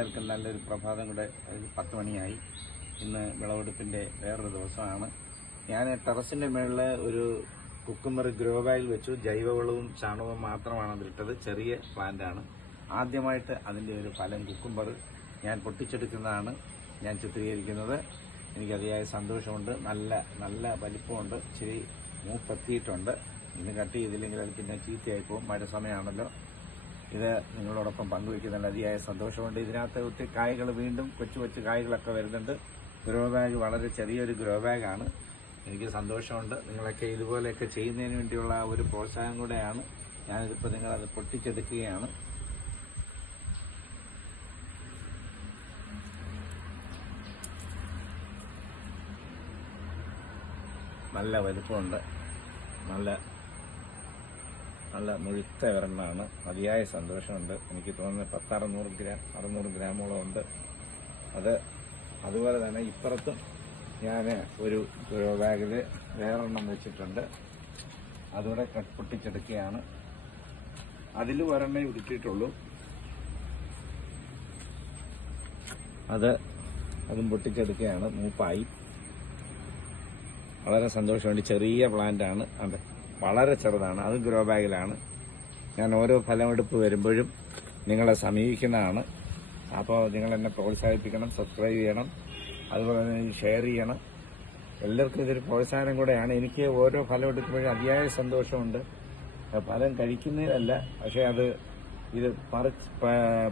എല്ലാവർക്കും നല്ലൊരു പ്രഭാതം കൂടെ. 10 മണിയായി. ഇന്ന് വിളവെടുപ്പിൻ്റെ വേറൊരു ദിവസമാണ്. ഞാൻ ടെറസിൻ്റെ മുകളിൽ ഒരു കുക്കുംബർ ഗ്രോ ബാഗിൽ വെച്ചു. ജൈവവളവും ചാണകവും മാത്രമാണ് അതിലിട്ടത്. ചെറിയ പ്ലാന്റാണ്. ആദ്യമായിട്ട് അതിൻ്റെ ഒരു ഫലം കുക്കുംബർ ഞാൻ പൊട്ടിച്ചെടുക്കുന്നതാണ് ഞാൻ ചിത്രീകരിക്കുന്നത്. എനിക്ക് അതിയായ സന്തോഷമുണ്ട്. നല്ല വലിപ്പമുണ്ട്. ഇച്ചിരി മൂപ്പെത്തിയിട്ടുണ്ട്. ഇന്ന് കട്ട് ചെയ്തില്ലെങ്കിൽ അത് പിന്നെ ചീത്തയായി പോകും. മഴ സമയമാണല്ലോ. ഇത് നിങ്ങളോടൊപ്പം പങ്കുവയ്ക്കുന്നതിൽ അതിയായ സന്തോഷമുണ്ട്. ഇതിനകത്ത് ഒത്തിരി കായ്കൾ വീണ്ടും കൊച്ചു കായ്കളൊക്കെ വരുന്നുണ്ട്. ഗ്രോ ബാഗ് വളരെ ചെറിയൊരു ഗ്രോ ബാഗാണ്. എനിക്ക് സന്തോഷമുണ്ട്. നിങ്ങളൊക്കെ ഇതുപോലെയൊക്കെ ചെയ്യുന്നതിന് വേണ്ടിയുള്ള ഒരു പ്രോത്സാഹനം കൂടെയാണ്. ഞാനിതിപ്പോൾ നിങ്ങളത് പൊട്ടിച്ചെടുക്കുകയാണ്. നല്ല വലുപ്പമുണ്ട്. നല്ല മുഴുത്ത ഒരെണ്ണമാണ്. അതിയായ സന്തോഷമുണ്ട്. എനിക്ക് തോന്നുന്നത് 600 ഗ്രാമോളം ഉണ്ട്. അതുപോലെ തന്നെ ഇപ്പുറത്തും ഞാൻ ഒരു ഗ്രോ ബാഗിൽ വേറെണ്ണം വെച്ചിട്ടുണ്ട്. അതുകൂടെ പൊട്ടിച്ചെടുക്കുകയാണ്. അതിൽ ഒരെണ്ണേ ഉരുട്ടിയിട്ടുള്ളൂ. അതും പൊട്ടിച്ചെടുക്കുകയാണ്. മൂപ്പായി. വളരെ സന്തോഷമുണ്ട്. ചെറിയ പ്ലാന്റാണ്. അതെ, വളരെ ചെറുതാണ്. അത് ഗ്രോ ബാഗിലാണ്. ഞാൻ ഓരോ ഫലമെടുപ്പ് വരുമ്പോഴും നിങ്ങളെ സമീപിക്കുന്നതാണ്. അപ്പോൾ നിങ്ങൾ എന്നെ പ്രോത്സാഹിപ്പിക്കണം, സബ്സ്ക്രൈബ് ചെയ്യണം, അതുപോലെ തന്നെ ഷെയർ ചെയ്യണം. എല്ലാവർക്കും ഇതൊരു പ്രോത്സാഹനം കൂടെയാണ്. എനിക്ക് ഓരോ ഫലം എടുക്കുമ്പോഴും അതിയായ സന്തോഷമുണ്ട്. ഫലം കഴിക്കുന്നതിലല്ല, പക്ഷേ ഇത്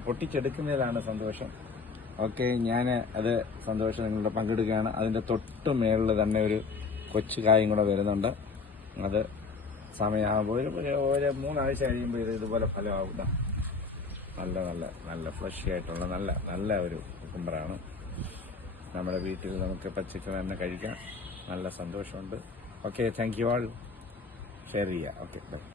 പൊട്ടിച്ചെടുക്കുന്നതിലാണ് സന്തോഷം. ഓക്കെ, ഞാൻ സന്തോഷം നിങ്ങളുടെ പങ്കെടുക്കുകയാണ്. അതിൻ്റെ തൊട്ട് മേളിൽ തന്നെ ഒരു കൊച്ചു കായും കൂടെ വരുന്നുണ്ട്. അത് സമയമാകുമ്പോൾ ഒരു 3 ആഴ്ച കഴിയുമ്പോൾ ഇതുപോലെ ഫലമാവുക. നല്ല ഫ്ലഷി ആയിട്ടുള്ള നല്ല ഒരു കുക്കുംബറാണ്. നമ്മുടെ വീട്ടിൽ നമുക്ക് പച്ചക്ക് തന്നെ കഴിക്കാം. നല്ല സന്തോഷമുണ്ട്. Okay, thank you all. Share ചെയ്യുക. Okay, by.